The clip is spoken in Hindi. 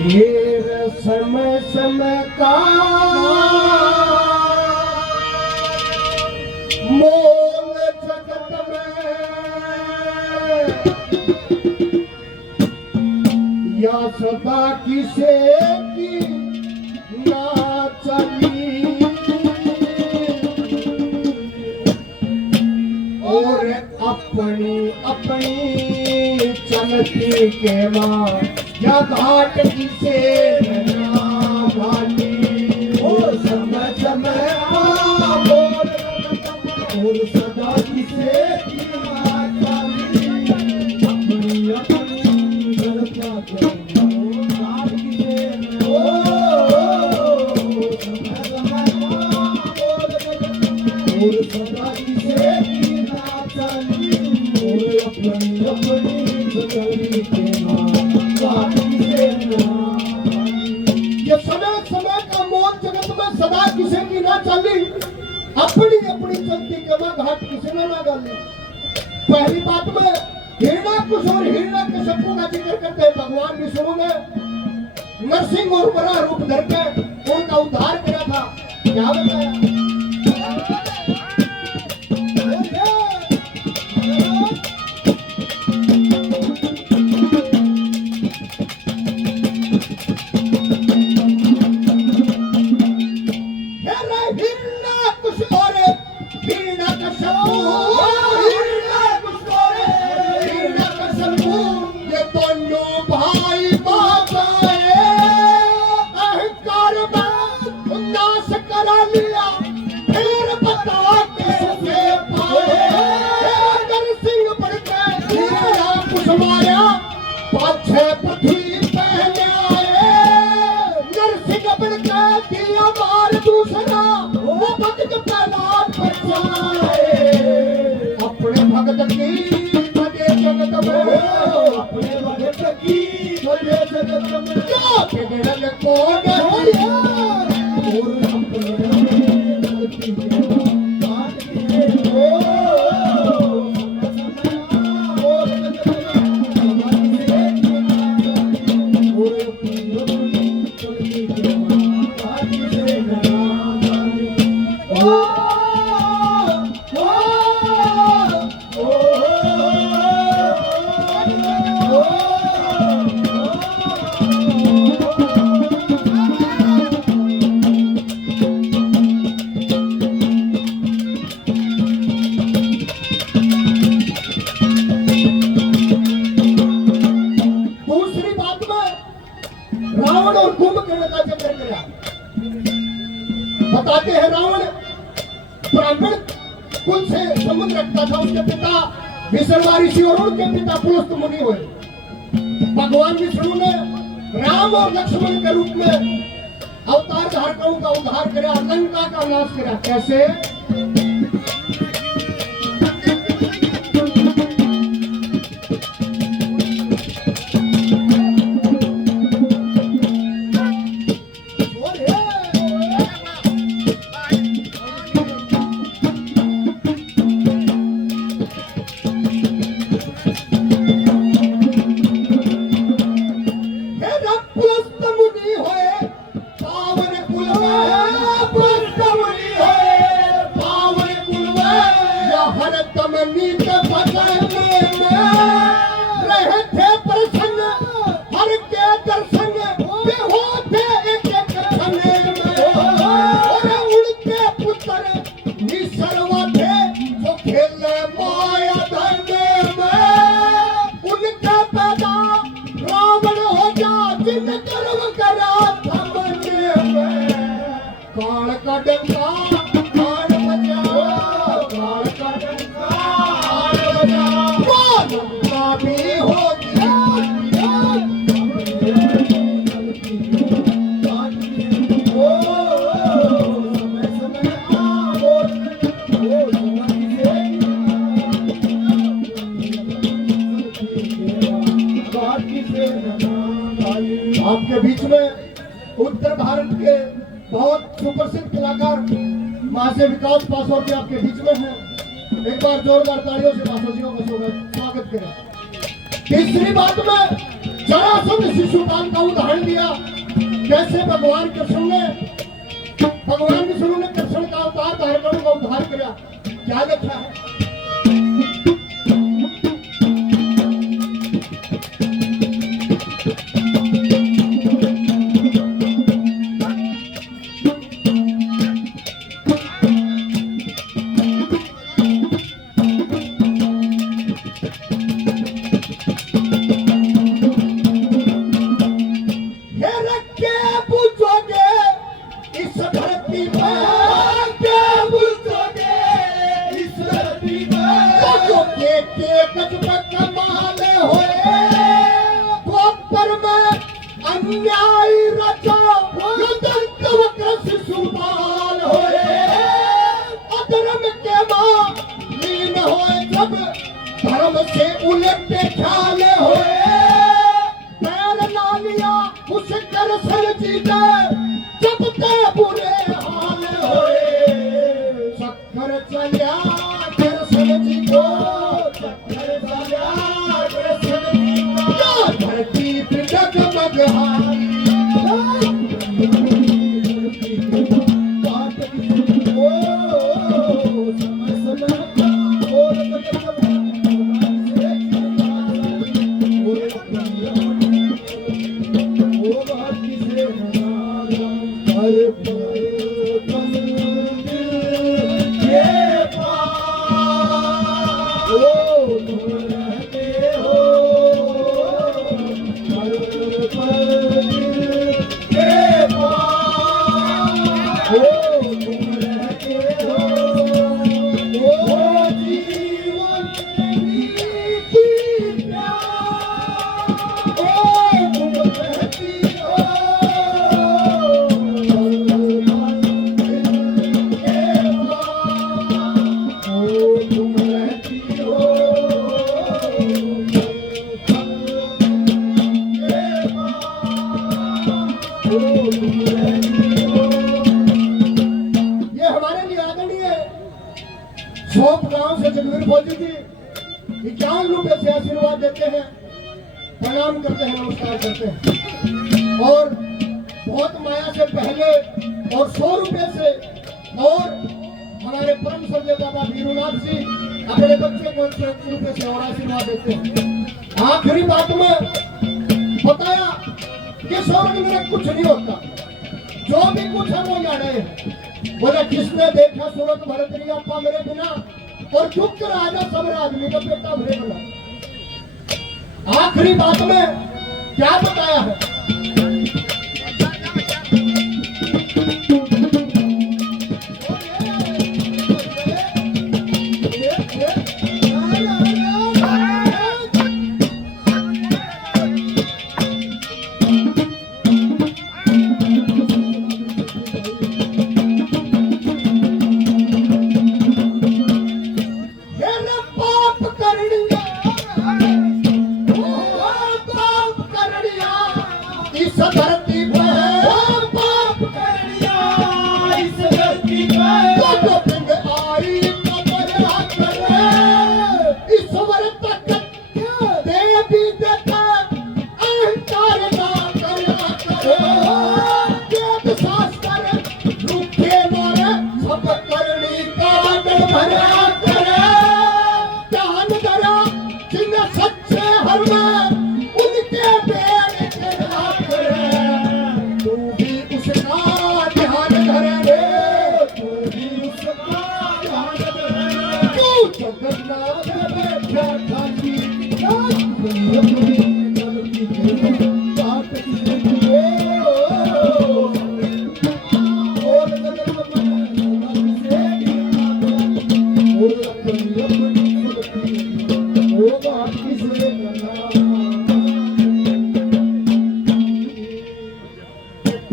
ये समय समय का मोल जगत में या सदा किसे की ना चली और अपनी अपनी चलती के माँ या घाट किसे ना भाली ओ समय समय बोल और सदा किसे की ना चली अपनी अपनी चलता के घाट किसे ओ समय समय बोल और सदा किसे की ना चली और अपनी अपनी चलती के माँ ये समय समय का मोल जगत में सदा किसे की ना चली अपनी अपनी चलती कमा घाट किसे ना डाली। पहली बात में हिरण्याकुश और हिरण्यकश्यप का जिक्र करते हैं। भगवान विष्णु ने नरसिंह और बड़ा रूप धर के उनका उद्धार किया था। क्या बताया बताते हैं। रावण ब्राह्मण कुल से संबंध रखता था। उसके पिता विश्रवा ऋषि और उनके पिता पुलस्त मुनि हुए। भगवान विष्णु ने राम और लक्ष्मण के रूप में अवतार धारकों का उद्धार किया, लंका का नाश किया। कैसे? आपके बीच में उत्तर भारत के बहुत सुप्रसिद्ध कलाकार मासे विकास पासवान जी आपके बीच में हैं। एक बार जोरदार तालियों से पासवान जी का स्वागत करें। तीसरी बात में जरासंध शिशुपाल का उदाहरण दिया, कैसे भगवान कृष्ण ने कृष्ण का अवतार धारण कर उनका उद्धार किया। क्या लिखा है? धर्म से उलटे ख्याल होए, पैर ना लिया उस दरअसल जीते, जब ते बुरे हाल होए। चक्कर चलिया दरअसल जी को, चक्कर चलिया दरअसल जी को, धरती पे जगमग हारी। सोप गांव से जगवीर फौजी जी 51 रुपए से आशीर्वाद देते हैं, प्रणाम करते हैं, नमस्कार करते हैं। और बहुत माया से पहले और 100 रुपए से, और हमारे परम श्रद्धेय बाबा वीरूनाथ जी अपने बच्चे को 100 रुपए से और आशीर्वाद देते हैं। आखिरी बात में बताया कि स्वर्ग में कुछ नहीं होता, जो भी कुछ है वो जाने हैं। बोले किसने देखा सूरत भरतरी अप्पा मेरे बिना, और युक्त राजा सब आदमी का बेटा भरे बना। आखिरी बात में क्या बताया है? जगन्नाथ